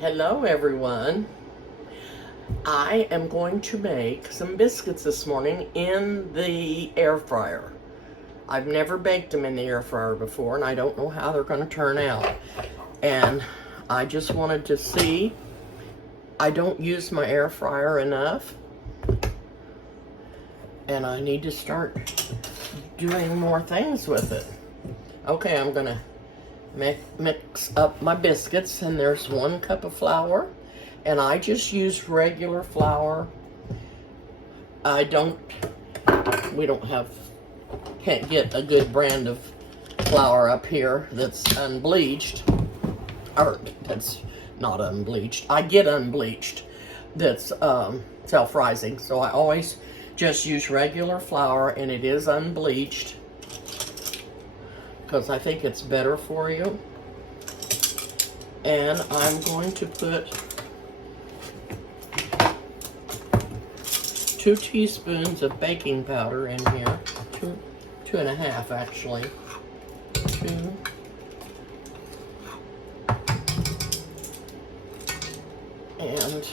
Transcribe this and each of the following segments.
Hello everyone. I am going to make some biscuits this morning in the air fryer. I've never baked them in the air fryer before and I don't know how they're going to turn out. And I just wanted to see. I don't use my air fryer enough. And I need to start doing more things with it. Okay, I'm going to mix up my biscuits, and there's 1 cup of flour, and I just use regular flour. We can't get a good brand of flour up here that's unbleached, or that's not unbleached. I get unbleached that's self-rising, so I always just use regular flour, and it is unbleached because I think it's better for you. And I'm going to put 2 teaspoons of baking powder in here. 2.5 actually. 2. And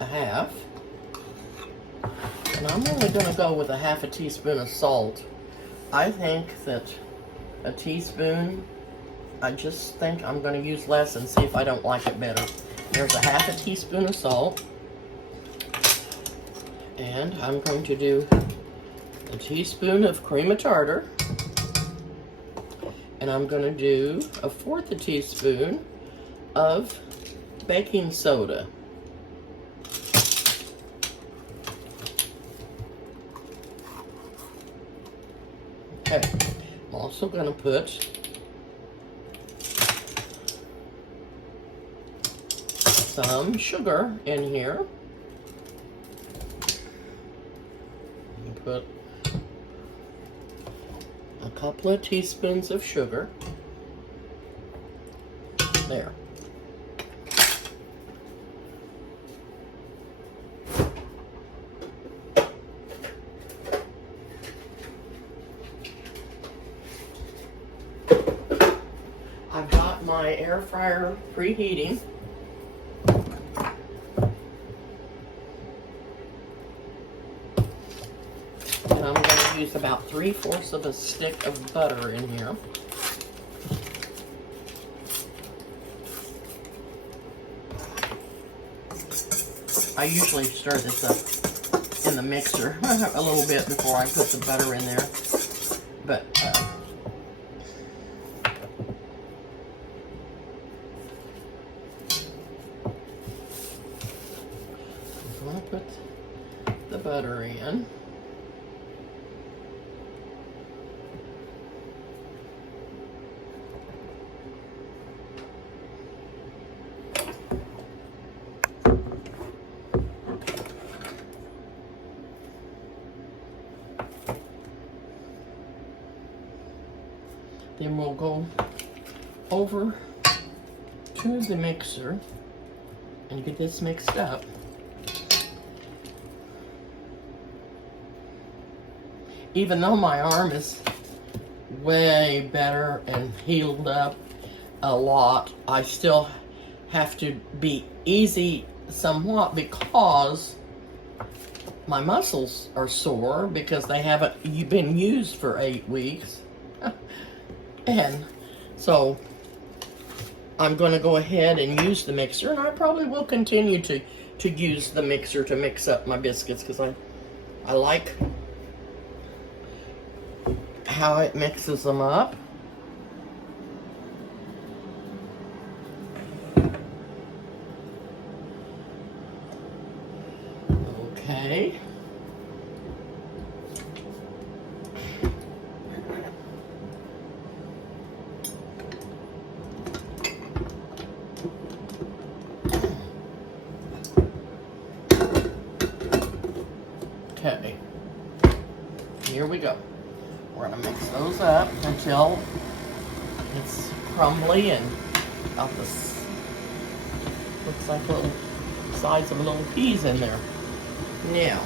a half. And I'm only going to go with a 1/2 teaspoon of salt. I think that a teaspoon, I just think I'm going to use less and see if I don't like it better. There's a 1/2 teaspoon of salt. And I'm going to do a teaspoon of cream of tartar. And I'm going to do a 1/4 teaspoon of baking soda. Okay, I'm also going to put some sugar in here. Put a couple of teaspoons of sugar. There. I've got my air fryer preheating. And I'm going to use about 3/4 of a stick of butter in here. I usually stir this up in the mixer a little bit before I put the butter in there. But I'm going to put the butter in. Then we'll go over to the mixer and get this mixed up. Even though my arm is way better and healed up a lot, I still have to be easy somewhat because my muscles are sore because they haven't been used for 8 weeks. And so I'm going to go ahead and use the mixer, and I probably will continue to use the mixer to mix up my biscuits because I like how it mixes them up. Okay. Okay, here we go. We're going to mix those up until it's crumbly and got this, looks like little size of little peas in there. Now,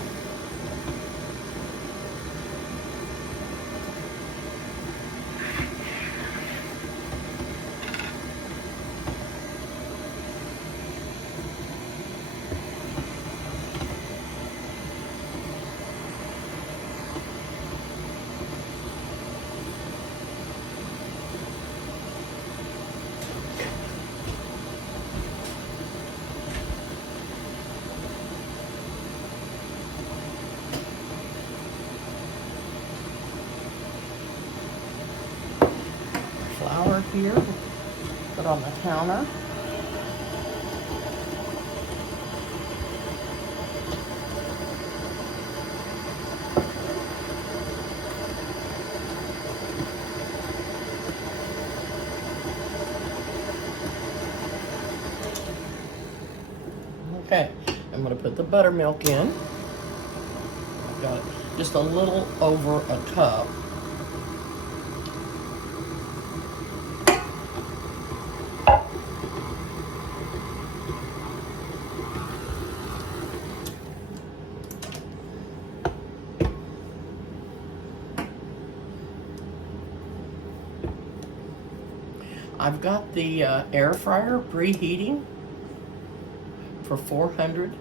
here, put on the counter. Okay, I'm going to put the buttermilk in. I've got just a little over a cup. I've got the air fryer preheating for 400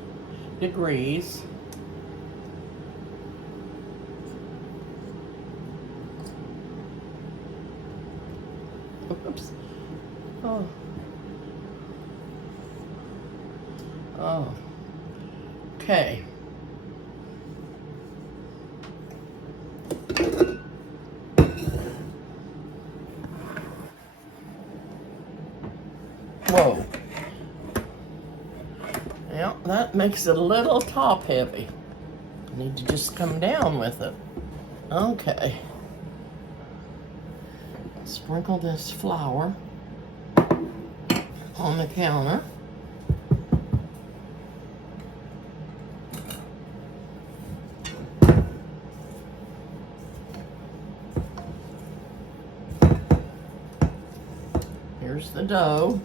degrees. Oops. Oh. Oh. Okay. Whoa. Yeah, that makes it a little top heavy. I need to just come down with it. Okay. Sprinkle this flour on the counter. Here's the dough.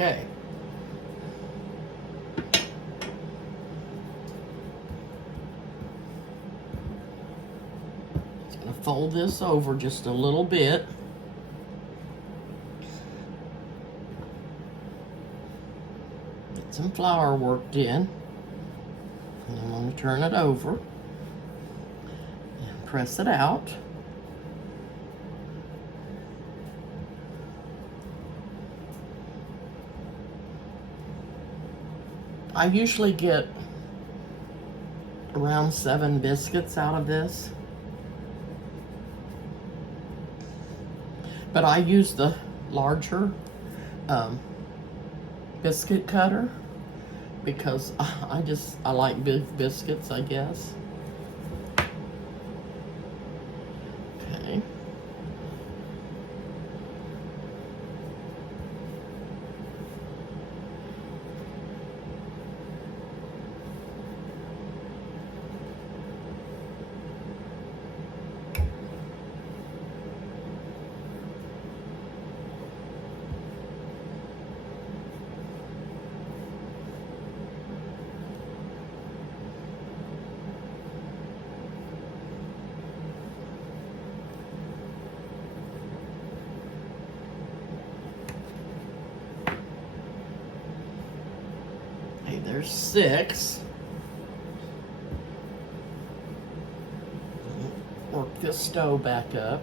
Okay. Just gonna fold this over just a little bit. Get some flour worked in. And I'm gonna turn it over and press it out. I usually get around 7 biscuits out of this, but I use the larger biscuit cutter because I like big biscuits, I guess. Okay. There's 6. Work this stove back up.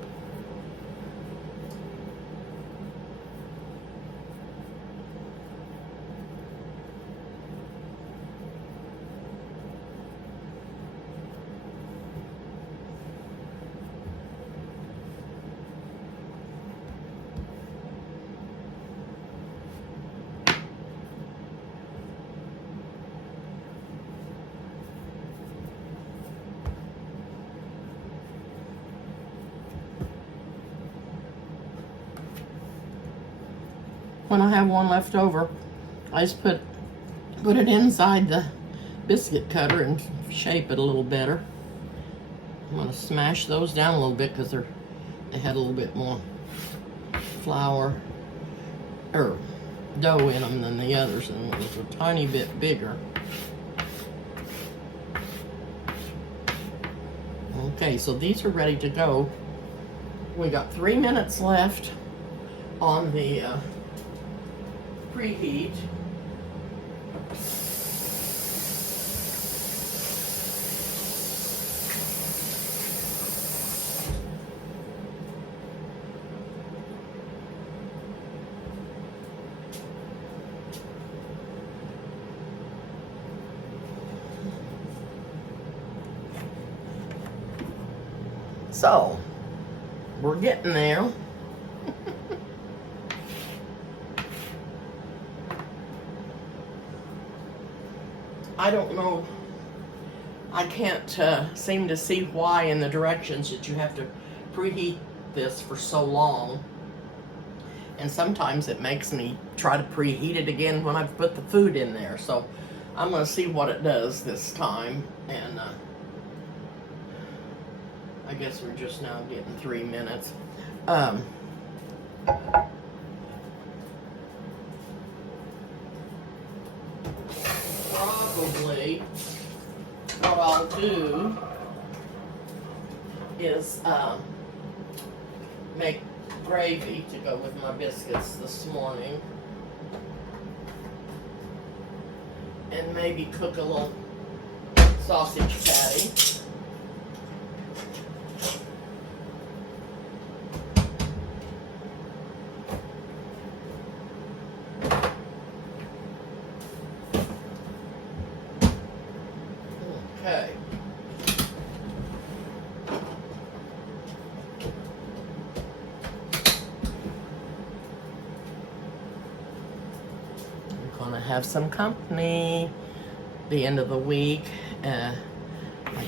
When I have one left over, I just put it inside the biscuit cutter and shape it a little better. I'm gonna smash those down a little bit because they had a little bit more flour or dough in them than the others, and it was a tiny bit bigger. Okay, so these are ready to go. We got 3 minutes left on the preheat. So, we're getting there. I don't know. I can't seem to see why in the directions that you have to preheat this for so long. And sometimes it makes me try to preheat it again when I've put the food in there. So I'm going to see what it does this time. And I guess we're just now getting 3 minutes. Probably what I'll do is make gravy to go with my biscuits this morning. And maybe cook a little sausage patty. Okay. I'm gonna have some company the end of the week. My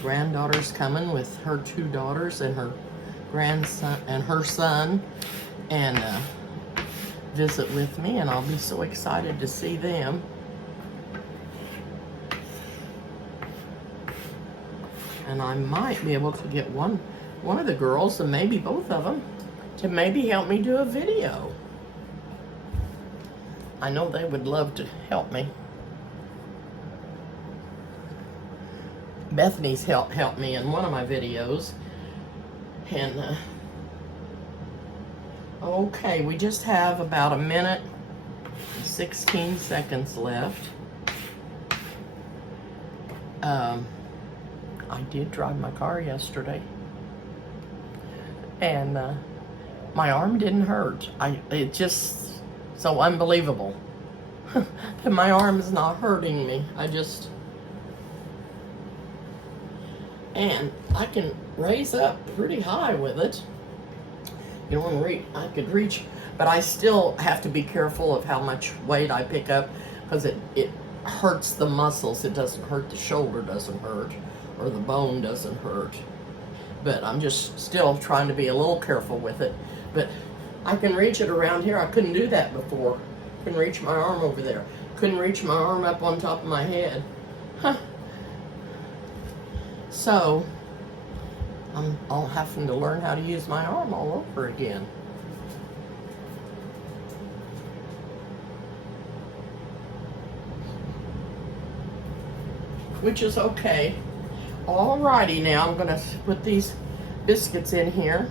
granddaughter's coming with her 2 daughters and her grandson and her son, and visit with me, and I'll be so excited to see them. And I might be able to get one of the girls, and maybe both of them, to maybe help me do a video. I know they would love to help me. Bethany's helped me in one of my videos. And okay, we just have about 1 minute and 16 seconds left. I did drive my car yesterday, and my arm didn't hurt. It just so unbelievable that my arm is not hurting me. And I can raise up pretty high with it. You know, I could reach, but I still have to be careful of how much weight I pick up, because it hurts the muscles. It doesn't hurt, the shoulder doesn't hurt, or the bone doesn't hurt. But I'm just still trying to be a little careful with it. But I can reach it around here. I couldn't do that before. Couldn't reach my arm over there. Couldn't reach my arm up on top of my head. Huh. So I'm all having to learn how to use my arm all over again. Which is okay. Alrighty, now I'm gonna put these biscuits in here.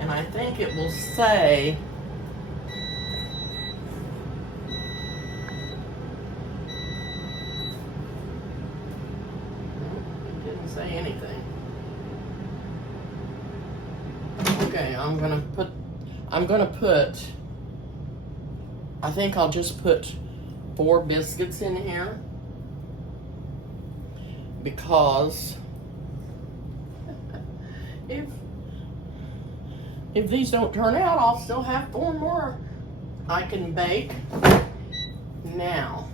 And I think it will say say anything. Okay, I'm gonna put, I think I'll just put 4 biscuits in here, because if these don't turn out, I'll still have 4 more I can bake. Now,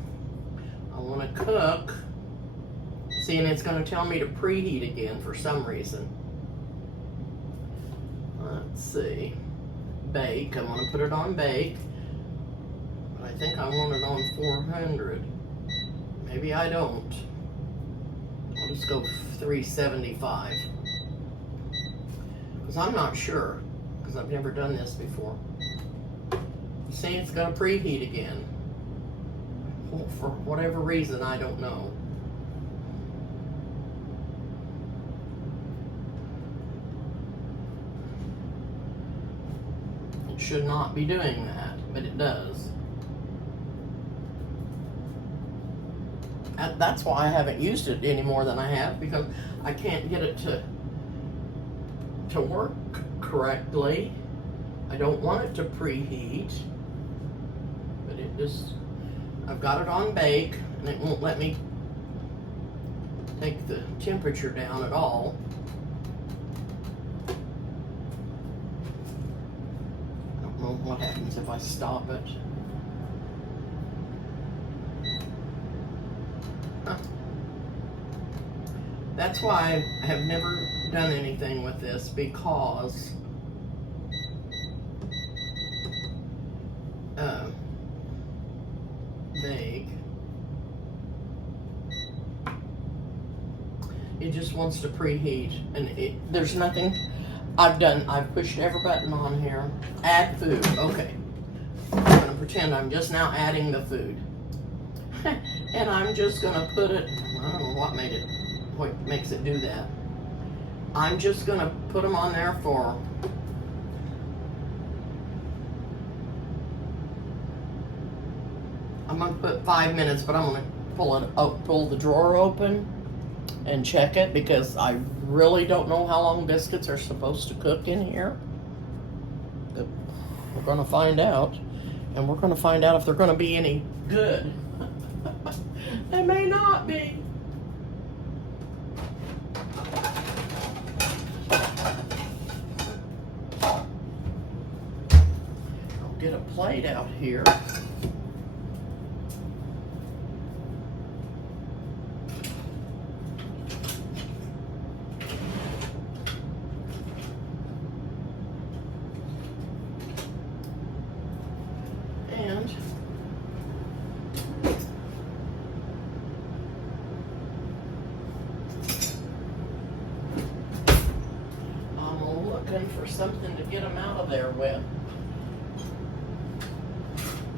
I want to cook. See, and it's going to tell me to preheat again for some reason. Let's see. Bake. I want to put it on bake. But I think I want it on 400. Maybe I don't. I'll just go 375. Because I'm not sure, because I've never done this before. See, it's going to preheat again. For whatever reason, I don't know. It should not be doing that, but it does. That's why I haven't used it any more than I have, because I can't get it to work correctly. I don't want it to preheat, but it just, I've got it on bake, and it won't let me take the temperature down at all. I don't know what happens if I stop it. That's why I have never done anything with this, because bake, it just wants to preheat, and there's nothing I've pushed every button on here. Add food. Okay, I'm gonna pretend I'm just now adding the food. And I'm just gonna put it, I don't know what makes it do that. I'm just gonna put them on there for I'm gonna put 5 minutes, but I'm gonna pull the drawer open and check it, because I really don't know how long biscuits are supposed to cook in here. But we're gonna find out, and we're gonna find out if they're gonna be any good. They may not be. I'll get a plate out here. And I'm looking for something to get them out of there with.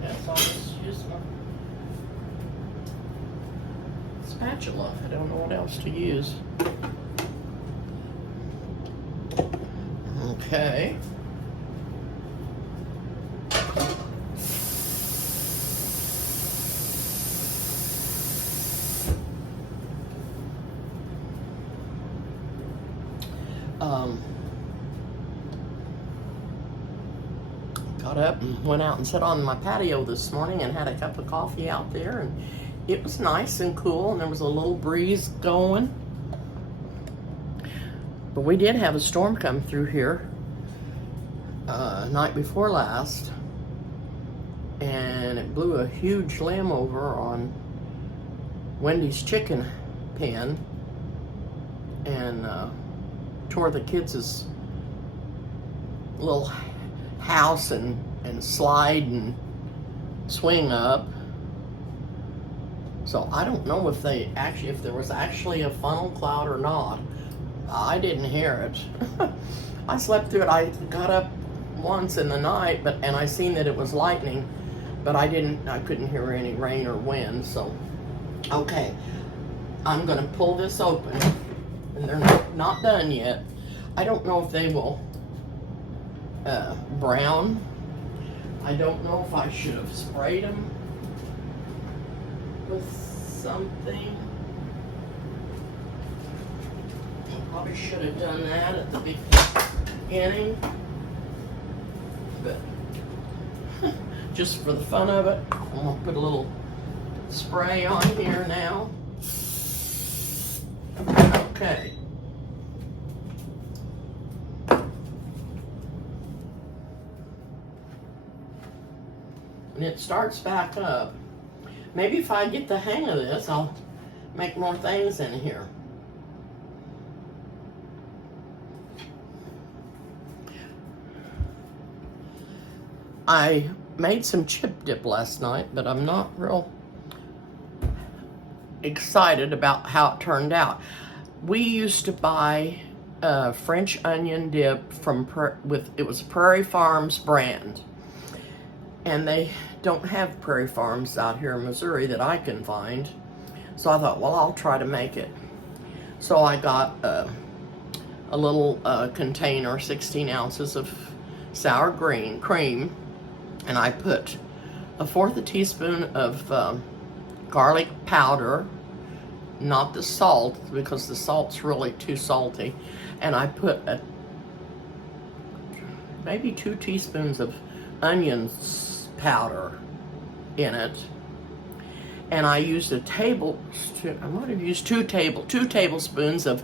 Yes, I'll just use my spatula. I don't know what else to use. Okay. Got up and went out and sat on my patio this morning and had a cup of coffee out there, and it was nice and cool, and there was a little breeze going. But we did have a storm come through here night before last, and it blew a huge limb over on Wendy's chicken pen and tore the kids' little house and slide and swing up. So I don't know if there was actually a funnel cloud or not. I didn't hear it. I slept through it. I got up once in the night, and I seen that it was lightning, but I couldn't hear any rain or wind. So okay, I'm gonna pull this open, and they're not done yet. I don't know if they will brown. I don't know if I should have sprayed them with something. I probably should have done that at the beginning, but just for the fun of it, I'm gonna put a little spray on here now. Okay. And it starts back up. Maybe if I get the hang of this, I'll make more things in here. I made some chip dip last night, but I'm not real excited about how it turned out. we used to buy French onion dip from it was Prairie Farms brand, and they don't have Prairie Farms out here in Missouri that I can find. So I thought, well, I'll try to make it. So I got a little container, 16 ounces of sour cream, and I put 1/4 teaspoon of garlic powder, not the salt, because the salt's really too salty, and I put maybe 2 teaspoons of onions powder in it, and I used I might have used 2 tablespoons of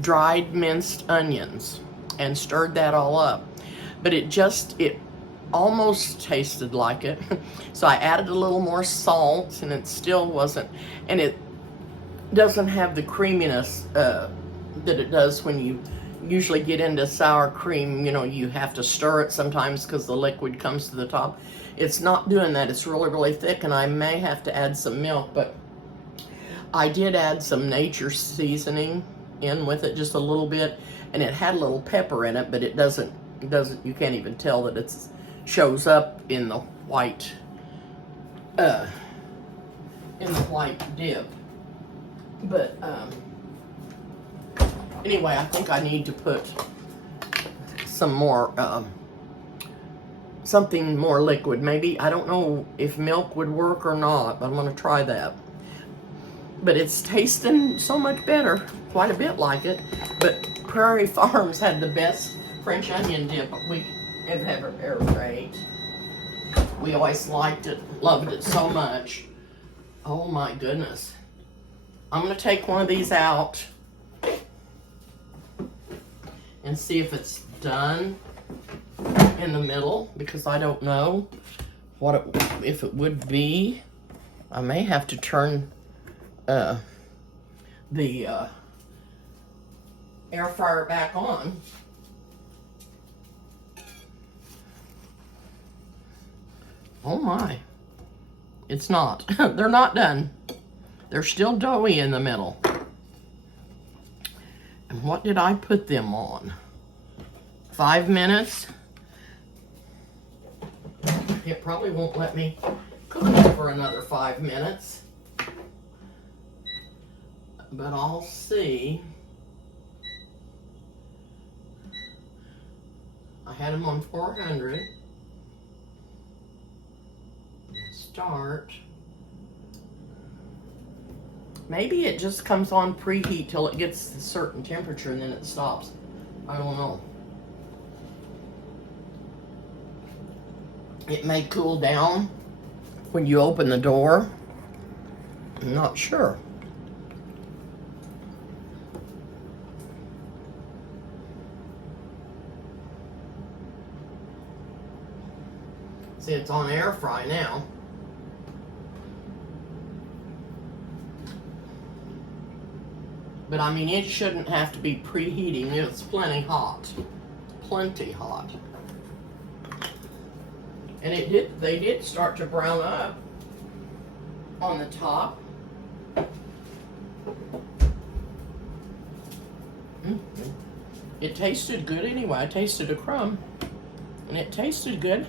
dried minced onions and stirred that all up. But it almost tasted like it. So I added a little more salt, and it still wasn't, and it doesn't have the creaminess that it does when you usually get into sour cream. You know, you have to stir it sometimes because the liquid comes to the top. It's not doing that. It's really, really thick, and I may have to add some milk, but I did add some nature seasoning in with it, just a little bit, and it had a little pepper in it, but it doesn't, you can't even tell that it shows up in the white dip. But anyway, I think I need to put some more something more liquid. Maybe, I don't know if milk would work or not, but I'm going to try that. But it's tasting so much better, quite a bit like it. But Prairie Farms had the best French onion dip we have ever ate. We always liked it, loved it so much. Oh my goodness. I'm going to take one of these out and see if it's done in the middle, because I don't know if it would be. I may have to turn the air fryer back on. Oh my, it's not. They're not done. They're still doughy in the middle. And what did I put them on? 5 minutes? It probably won't let me cook them for another 5 minutes. But I'll see. I had them on 400. Start. Maybe it just comes on preheat till it gets a certain temperature and then it stops. I don't know. It may cool down when you open the door. I'm not sure. See, it's on air fry now. But I mean, it shouldn't have to be preheating. It's plenty hot. Plenty hot. And they did start to brown up on the top. It tasted good anyway. I tasted a crumb, and it tasted good.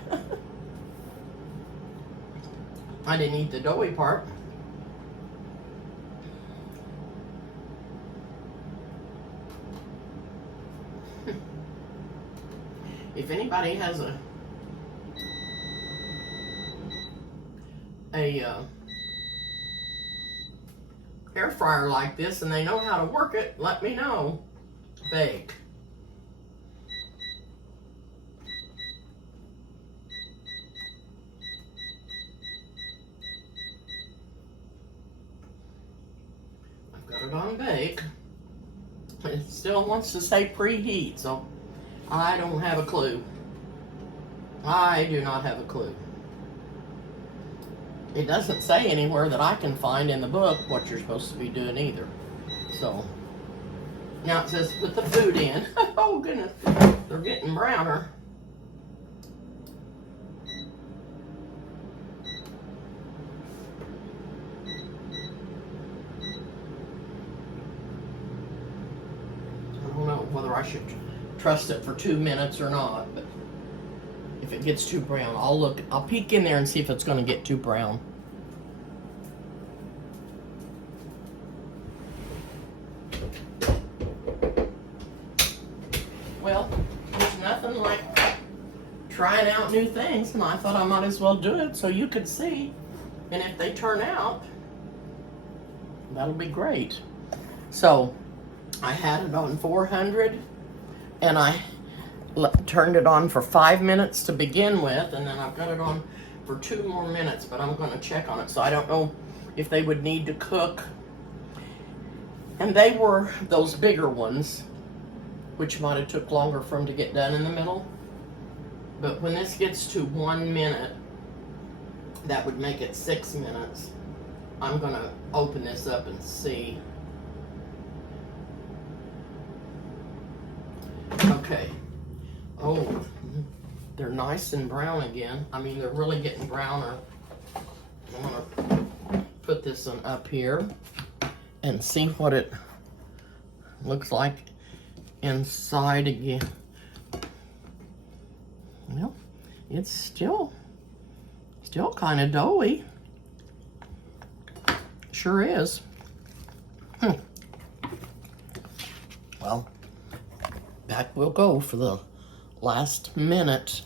I didn't eat the doughy part. If anybody has a air fryer like this and they know how to work it, let me know. Bake. I've got it on bake. It still wants to say preheat, so I don't have a clue. I do not have a clue. It doesn't say anywhere that I can find in the book what you're supposed to be doing either. So, now it says put the food in. Oh goodness, they're getting browner. should trust it for 2 minutes or not. But if it gets too brown, I'll peek in there and see if it's going to get too brown. Well, there's nothing like trying out new things, and I thought I might as well do it so you could see. And if they turn out, that'll be great. So I had it on 400, and I turned it on for 5 minutes to begin with, and then I've got it on for 2 more minutes, but I'm going to check on it. So I don't know if they would need to cook. And they were those bigger ones, which might have took longer for them to get done in the middle. But when this gets to 1 minute, that would make it 6 minutes. I'm going to open this up and see. Okay. Oh, they're nice and brown again. I mean, they're really getting browner. I'm going to put this one up here and see what it looks like inside again. Well, it's still kind of doughy. Sure is. Well, back we'll go for the last minute.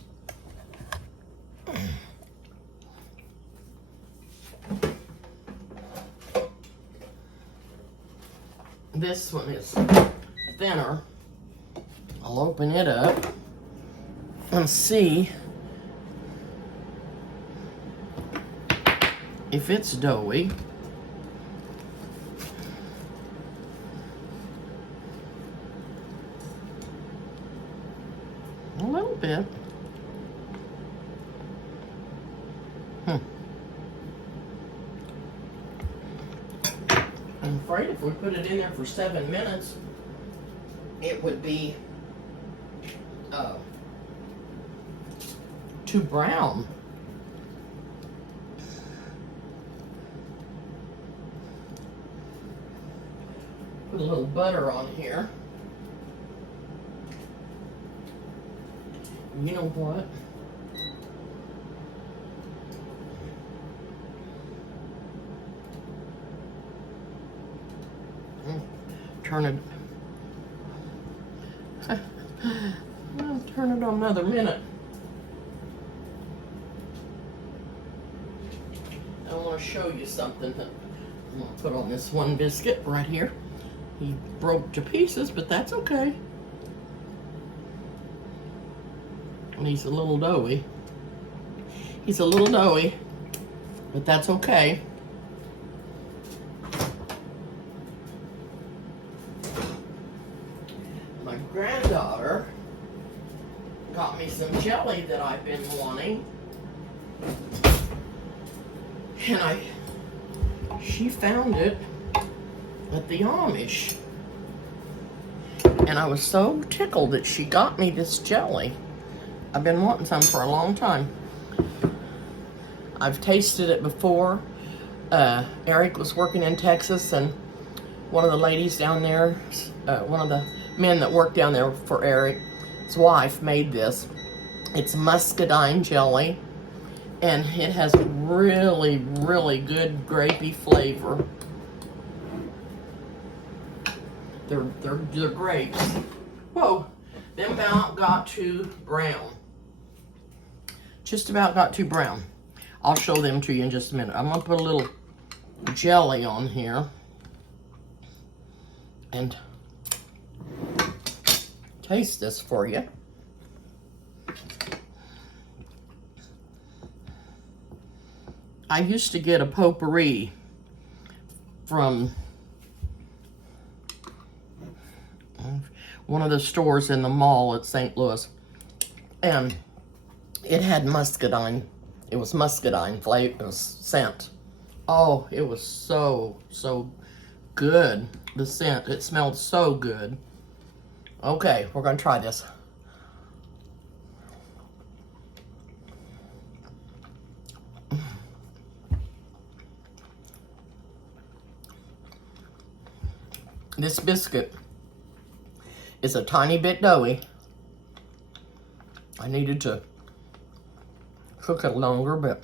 This one is thinner. I'll open it up and see if it's doughy. A little bit. I'm afraid if we put it in there for 7 minutes, it would be too brown. Put a little butter on here. You know what? Turn it. I'll turn it on another minute. I want to show you something that I'm going to put on this one biscuit right here. He broke to pieces, but that's okay. And he's a little doughy. He's a little doughy, but that's okay. My granddaughter got me some jelly that I've been wanting. And she found it at the Amish. And I was so tickled that she got me this jelly. I've been wanting some for a long time. I've tasted it before. Eric was working in Texas, and one of the ladies down there, one of the men that worked down there for Eric's wife made this. It's muscadine jelly, and it has really, really good grapey flavor. They're grapes. Whoa, them about got too brown. Just about got too brown. I'll show them to you in just a minute. I'm gonna put a little jelly on here and taste this for you. I used to get a potpourri from one of the stores in the mall at St. Louis, and it had muscadine. It was muscadine flavor. It was scent. Oh, it was so good. The scent, it smelled so good. Okay, we're gonna try this. This biscuit is a tiny bit doughy. I needed to cook it longer, but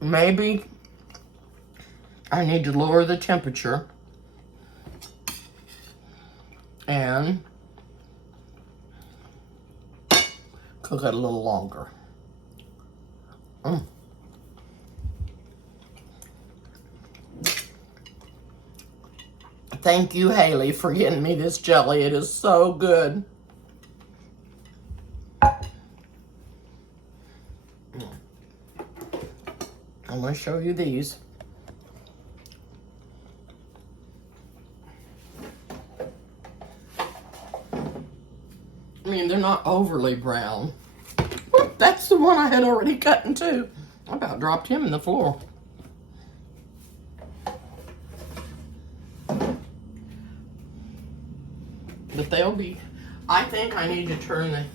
maybe I need to lower the temperature and cook it a little longer. Thank you, Haley, for getting me this jelly. It is so good. I'm going to show you these. I mean, they're not overly brown. Whoop, that's the one I had already cut in two. I about dropped him in the floor. But they'll be, I think I need to turn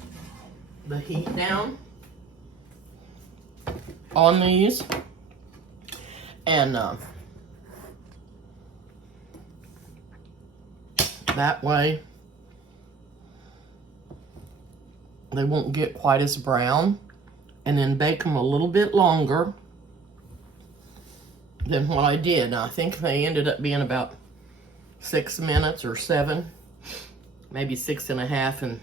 the heat down on these. And that way they won't get quite as brown, and then bake them a little bit longer than what I did. Now, I think they ended up being about 6 minutes or 7, maybe 6.5, and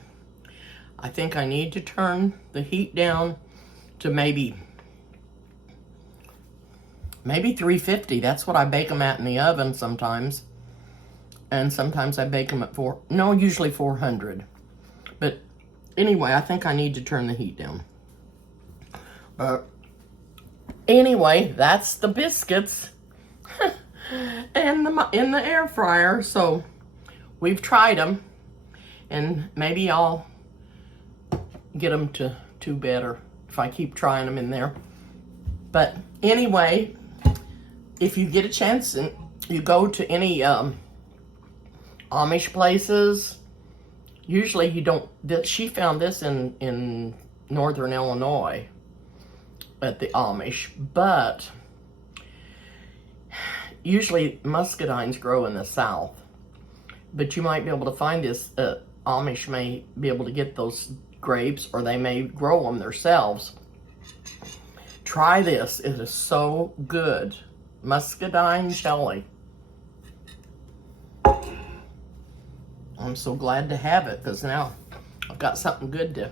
I think I need to turn the heat down to maybe 350. That's what I bake them at in the oven sometimes. And sometimes I bake them at usually 400. But anyway, I think I need to turn the heat down. But anyway, that's the biscuits and in the air fryer. So we've tried them, and maybe I'll get them to do better if I keep trying them in there. But anyway, if you get a chance and you go to any Amish places, usually you don't, she found this in northern Illinois at the Amish, but usually muscadines grow in the south. But you might be able to find this, Amish may be able to get those grapes, or they may grow them themselves. Try this, it is so good. Muscadine jelly. I'm so glad to have it, because now I've got something good to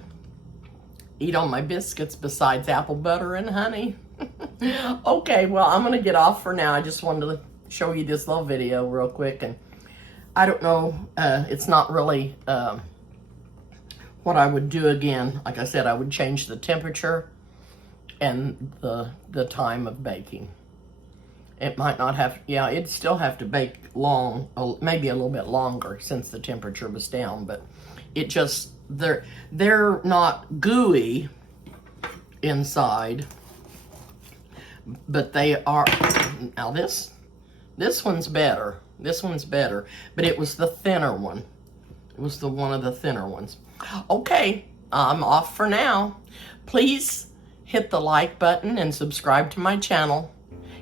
eat on my biscuits besides apple butter and honey. Okay, well, I'm going to get off for now. I just wanted to show you this little video real quick. And I don't know, it's not really what I would do again. Like I said, I would change the temperature and the time of baking. It might not have, yeah, it'd still have to bake long, maybe a little bit longer since the temperature was down, but it just, they're not gooey inside, but they are. Now this one's better. This one's better, but it was the thinner one. It was one of the thinner ones. Okay, I'm off for now. Please hit the like button and subscribe to my channel.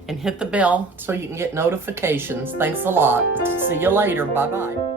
And hit the bell so you can get notifications. Thanks a lot. See you later. Bye-bye.